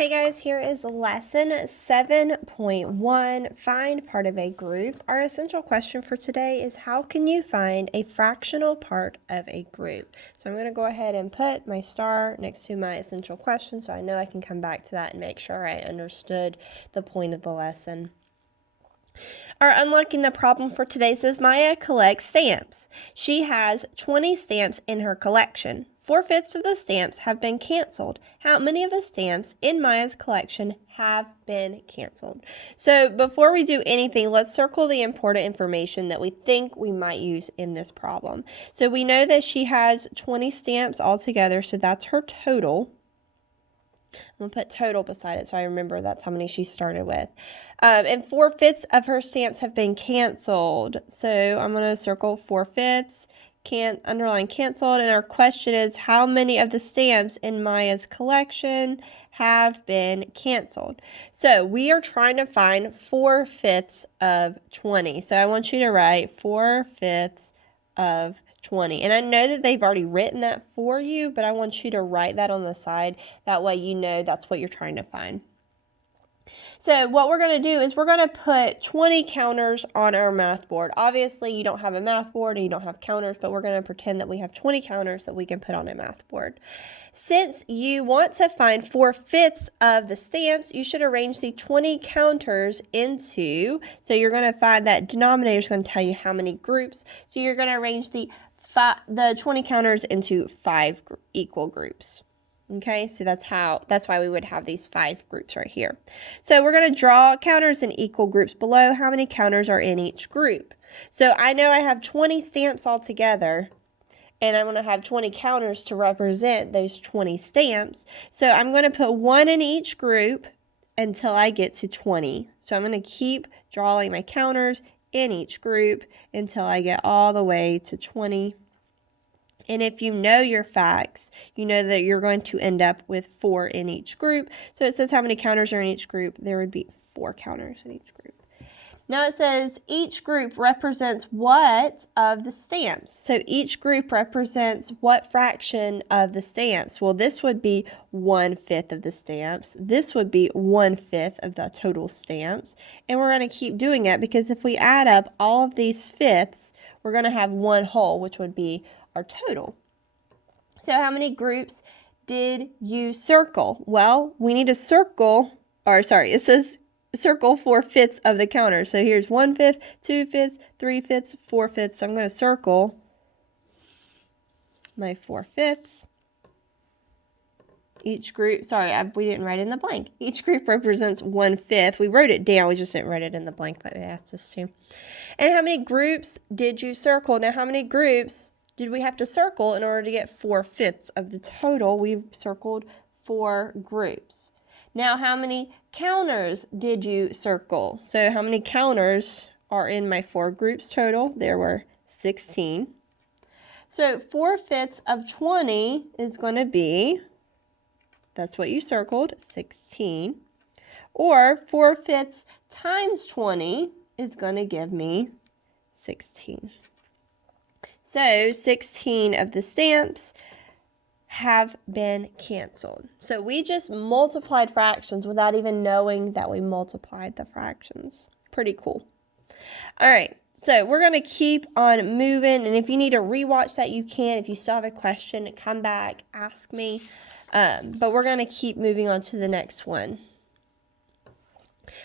Hey guys, here is lesson 7.1, find part of a group. Our essential question for today is how can you find a fractional part of a group? So I'm going to go ahead and put my star next to my essential question so I know I can come back to that and make sure I understood the point of the lesson. Our unlocking the problem for today says Maya collects stamps. She has 20 stamps in her collection. 4/5 of the stamps have been canceled. How many of the stamps in Maya's collection have been canceled? So before we do anything, let's circle the important information that we think we might use in this problem. So we know that she has 20 stamps altogether, so that's her total. I'm going to put total beside it so I remember that's how many she started with. And 4/5 of her stamps have been canceled. So I'm going to circle 4/5, underline canceled. And our question is how many of the stamps in Maya's collection have been canceled? So we are trying to find 4/5 of 20. So I want you to write 4/5 of 20. And I know that they've already written that for you, but I want you to write that on the side. That way you know that's what you're trying to find. So what we're going to do is we're going to put 20 counters on our math board. Obviously, you don't have a math board and you don't have counters, but we're going to pretend that we have 20 counters that we can put on a math board. Since you want to find 4/5 of the stamps, you should arrange the 20 counters into, so you're going to find that denominator is going to tell you how many groups. So you're going to arrange the 20 counters into 5 equal groups. Okay, so that's why we would have these 5 groups right here. So we're going to draw counters in equal groups below. How many counters are in each group? So I know I have 20 stamps altogether, and I'm going to have 20 counters to represent those 20 stamps. So I'm going to put 1 in each group until I get to 20. So I'm going to keep drawing my counters in each group until I get all the way to 20. And if you know your facts, you know that you're going to end up with 4 in each group. So it says how many counters are in each group. There would be 4 counters in each group. Now it says each group represents what of the stamps? So each group represents what fraction of the stamps? Well, this would be 1/5 of the stamps. This would be 1/5 of the total stamps. And we're going to keep doing it because if we add up all of these fifths, we're going to have one whole, which would be our total. So how many groups did you circle? Well, we need to circle, it says circle 4/5 of the counter. So here's 1/5, 2/5, 3/5, 4/5. So I'm going to circle my 4/5. Each group, we didn't write in the blank. Each group represents 1/5. We wrote it down, we just didn't write it in the blank that they asked us to. And how many groups did you circle? Now, how many groups did we have to circle in order to get 4/5 of the total? We circled 4 groups. Now, how many counters did you circle? So how many counters are in my 4 groups total? There were 16. So 4/5 of 20 is going to be, that's what you circled, 16. Or 4/5 times 20 is going to give me 16. So 16 of the stamps have been canceled. So we just multiplied fractions without even knowing that we multiplied the fractions. Pretty cool. All right, so we're going to keep on moving. And if you need to rewatch that, you can. If you still have a question, come back, ask me. But we're going to keep moving on to the next one.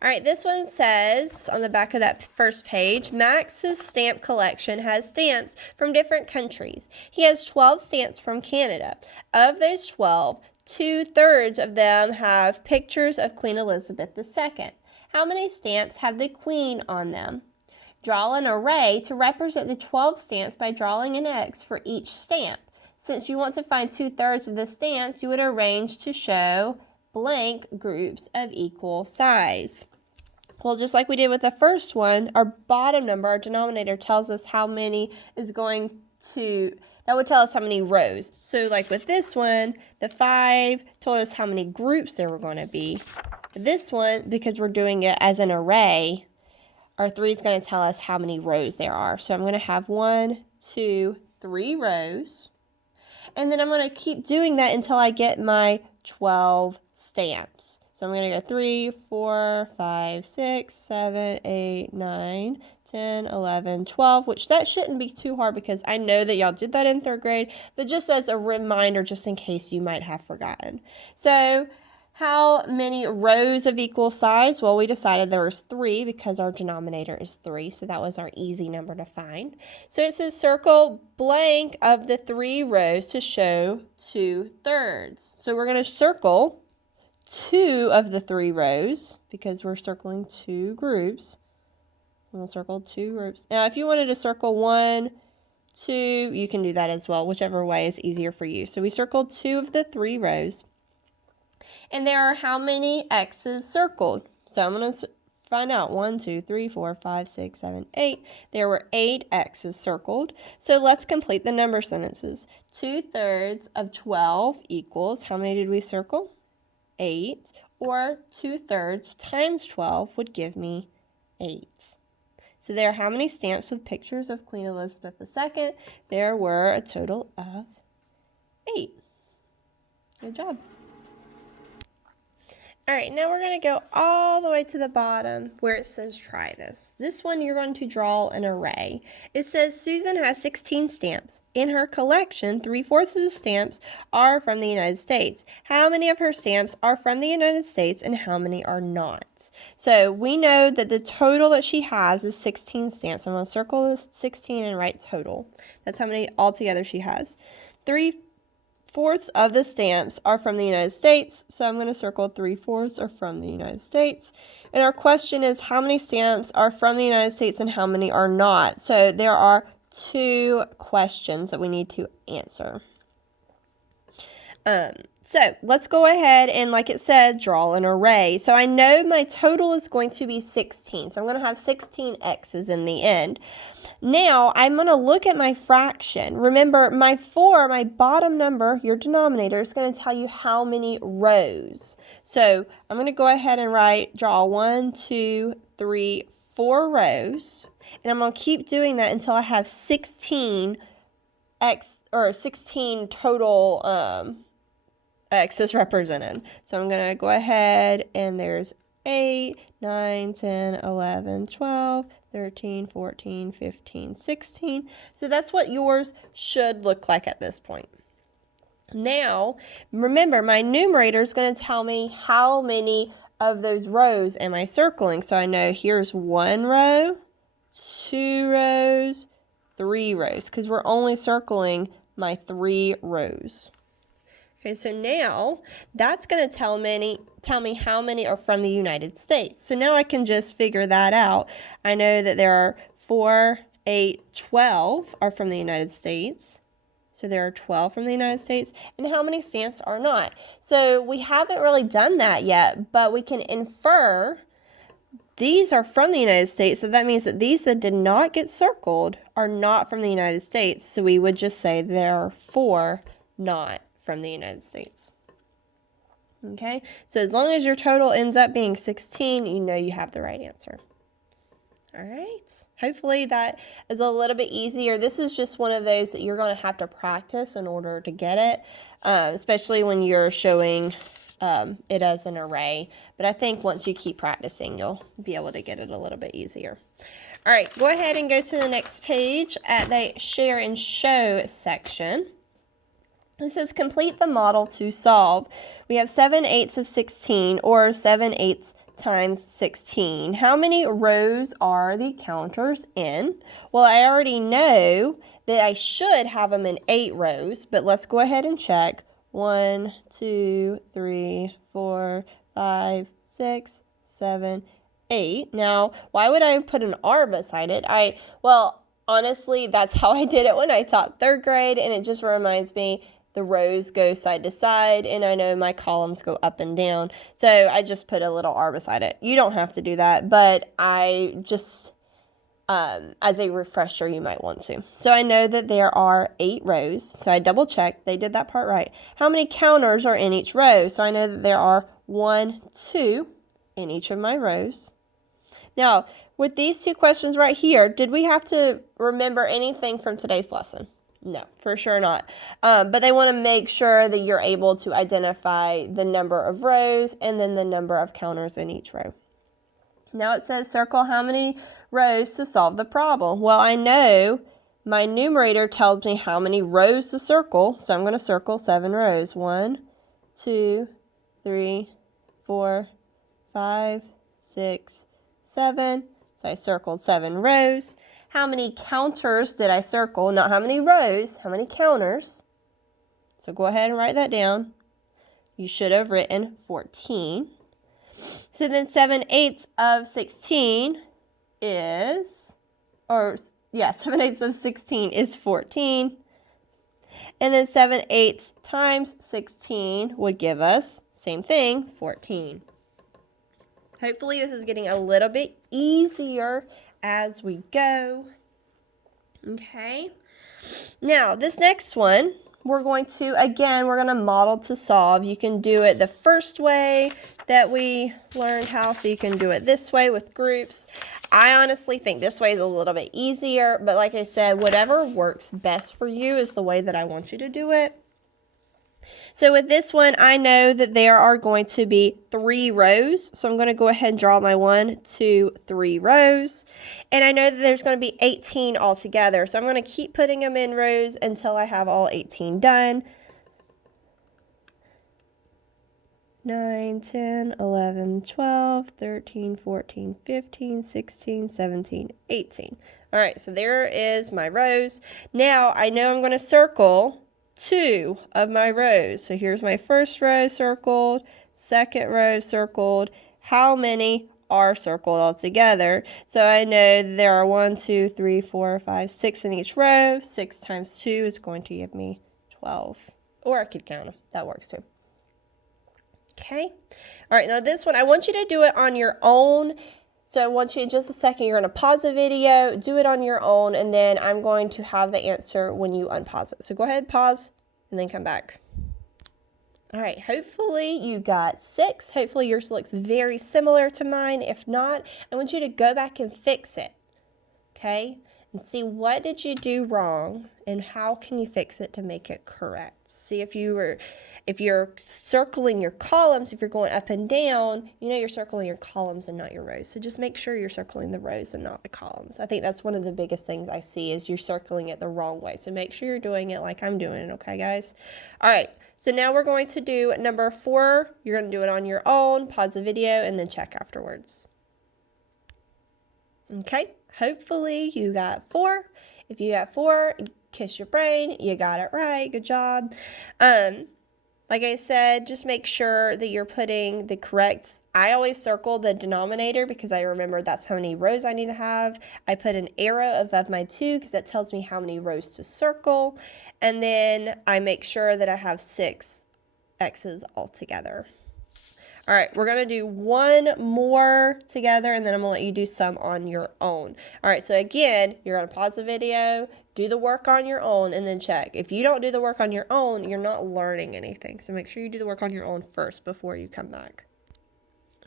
All right, this one says on the back of that first page, Max's stamp collection has stamps from different countries. He has 12 stamps from Canada. Of those 12, 2/3 of them have pictures of Queen Elizabeth II. How many stamps have the Queen on them? Draw an array to represent the 12 stamps by drawing an X for each stamp. Since you want to find 2/3 of the stamps, you would arrange to show blank groups of equal size. Well, just like we did with the first one, our bottom number, our denominator, tells us how many is going to, that would tell us how many rows. So like with this one, the 5 told us how many groups there were going to be. This one, because we're doing it as an array, our 3 is going to tell us how many rows there are. So I'm going to have 1, 2, 3 rows. And then I'm going to keep doing that until I get my 12 stamps. So I'm going to go 3, 4, 5, 6, 7, 8, 9, 10, 11, 12, which that shouldn't be too hard because I know that y'all did that in 3rd grade, but just as a reminder, just in case you might have forgotten. So how many rows of equal size? Well, we decided there was 3 because our denominator is 3, so that was our easy number to find. So it says circle blank of the 3 rows to show 2/3. So we're going to circle 2 of the 3 rows because we're circling 2 groups. We'll circle 2 groups. Now, if you wanted to circle 1, 2, you can do that as well, whichever way is easier for you. So we circled 2 of the 3 rows. And there are how many X's circled? So I'm going to find out. 1, 2, 3, 4, 5, 6, 7, 8. There were 8 X's circled. So let's complete the number sentences. 2/3 of 12 equals, how many did we circle? 8. Or 2/3 times 12 would give me 8. So there are how many stamps with pictures of Queen Elizabeth II? There were a total of 8. Good job. All right, now we're going to go all the way to the bottom where it says try this. This one you're going to draw an array. It says Susan has 16 stamps. In her collection, 3/4 of the stamps are from the United States. How many of her stamps are from the United States and how many are not? So we know that the total that she has is 16 stamps. I'm going to circle this 16 and write total. That's how many altogether she has. 3/4 of the stamps are from the United States, so I'm going to circle 3/4 are from the United States. And our question is how many stamps are from the United States and how many are not? So there are 2 questions that we need to answer. So let's go ahead and, like it said, draw an array. So I know my total is going to be 16. So I'm going to have 16 X's in the end. Now I'm going to look at my fraction. Remember, my 4, my bottom number, your denominator, is going to tell you how many rows. So I'm going to go ahead and draw 1, 2, 3, 4 rows. And I'm going to keep doing that until I have 16 total X's represented. So I'm going to go ahead and there's 8, 9, 10, 11, 12, 13, 14, 15, 16. So that's what yours should look like at this point. Now, remember, my numerator is going to tell me how many of those rows am I circling. So I know here's 1 row, 2 rows, 3 rows, because we're only circling my 3 rows. Okay, so now that's going to tell me how many are from the United States. So now I can just figure that out. I know that there are 4, 8, 12 are from the United States. So there are 12 from the United States. And how many stamps are not? So we haven't really done that yet, but we can infer these are from the United States. So that means that these that did not get circled are not from the United States. So we would just say there are 4 not from the United States. Okay, so as long as your total ends up being 16, you know you have the right answer. All right, hopefully that is a little bit easier. This is just one of those that you're going to have to practice in order to get it, especially when you're showing it as an array. But I think once you keep practicing, you'll be able to get it a little bit easier. All right, go ahead and go to the next page at the share and show section. It says complete the model to solve. We have 7/8 of 16 or 7/8 times 16. How many rows are the counters in? Well, I already know that I should have them in 8 rows, but let's go ahead and check. 1, 2, 3, 4, 5, 6, 7, 8. Now, why would I put an R beside it? Well, honestly, that's how I did it when I taught 3rd grade, and it just reminds me the rows go side to side, and I know my columns go up and down. So I just put a little R beside it. You don't have to do that, but I just, as a refresher, you might want to. So I know that there are 8 rows. So I double checked. They did that part right. How many counters are in each row? So I know that there are 1, 2 in each of my rows. Now, with these 2 questions right here, did we have to remember anything from today's lesson? No, for sure not. But they want to make sure that you're able to identify the number of rows and then the number of counters in each row. Now it says circle how many rows to solve the problem. Well, I know my numerator tells me how many rows to circle, so I'm going to circle 7 rows. 1, 2, 3, 4, 5, 6, 7. So I circled 7 rows. How many counters did I circle? Not how many rows, how many counters. So go ahead and write that down. You should have written 14. So then 7/8 of 16 is, 7/8 of 16 is 14. And then 7/8 times 16 would give us, same thing, 14. Hopefully this is getting a little bit easier as we go. Okay. Now, this next one, we're going to model to solve. You can do it the first way that we learned how, so you can do it this way with groups. I honestly think this way is a little bit easier, but like I said, whatever works best for you is the way that I want you to do it. So with this one, I know that there are going to be 3 rows. So I'm going to go ahead and draw my 1, 2, 3 rows. And I know that there's going to be 18 altogether. So I'm going to keep putting them in rows until I have all 18 done. 9, 10, 11, 12, 13, 14, 15, 16, 17, 18. All right, so there is my rows. Now I know I'm going to circle 2 of my rows. So here's my first row circled, second row circled. How many are circled all together? So I know there are 1, 2, 3, 4, 5, 6 in each row. 6 times 2 is going to give me 12. Or I could count them. That works too. Okay. All right, now this one, I want you to do it on your own. So I want you, in just a second, you're going to pause the video, do it on your own, and then I'm going to have the answer when you unpause it. So go ahead, pause, and then come back. All right, hopefully you got 6. Hopefully yours looks very similar to mine. If not, I want you to go back and fix it, okay? And see what did you do wrong and how can you fix it to make it correct. See if you're circling your columns, if you're going up and down, you know you're circling your columns and not your rows. So just make sure you're circling the rows and not the columns. I think that's one of the biggest things I see is you're circling it the wrong way. So make sure you're doing it like I'm doing it, okay, guys? All right, so now we're going to do number 4. You're going to do it on your own, pause the video, and then check afterwards. Okay, hopefully you got 4. If you got 4, kiss your brain. You got it right. Good job. Like I said, just make sure that you're putting the correct, I always circle the denominator because I remember that's how many rows I need to have. I put an arrow above my 2 because that tells me how many rows to circle. And then I make sure that I have 6 X's altogether. All right, we're going to do one more together, and then I'm going to let you do some on your own. All right, so again, you're going to pause the video, do the work on your own, and then check. If you don't do the work on your own, you're not learning anything. So make sure you do the work on your own first before you come back.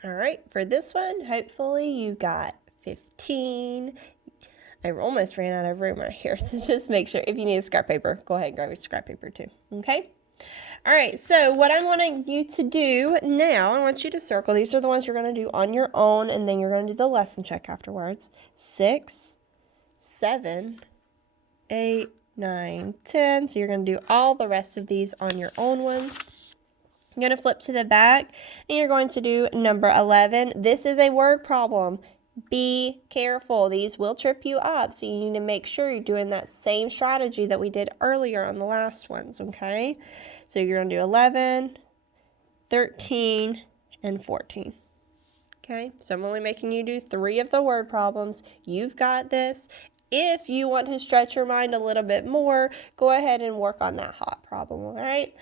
All right, for this one, hopefully you got 15. I almost ran out of room right here, so just make sure. If you need a scrap paper, go ahead and grab your scrap paper too, okay? All right, so what I'm wanting you to do now, I want you to circle. These are the ones you're going to do on your own, and then you're going to do the lesson check afterwards. 6, 7, 8, 9, 10. So you're going to do all the rest of these on your own ones. You're going to flip to the back, and you're going to do number 11. This is a word problem. Be careful. These will trip you up, so you need to make sure you're doing that same strategy that we did earlier on the last ones, okay? So you're going to do 11, 13, and 14. Okay, so I'm only making you do 3 of the word problems. You've got this. If you want to stretch your mind a little bit more, go ahead and work on that hot problem, all right?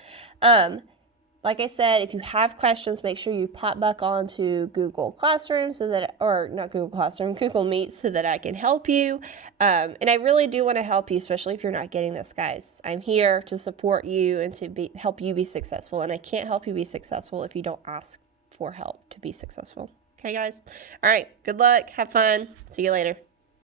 Like I said, if you have questions, make sure you pop back onto Google Classroom Google Meet so that I can help you. And I really do want to help you, especially if you're not getting this, guys. I'm here to support you and to help you be successful. And I can't help you be successful if you don't ask for help to be successful. Okay, guys? All right. Good luck. Have fun. See you later.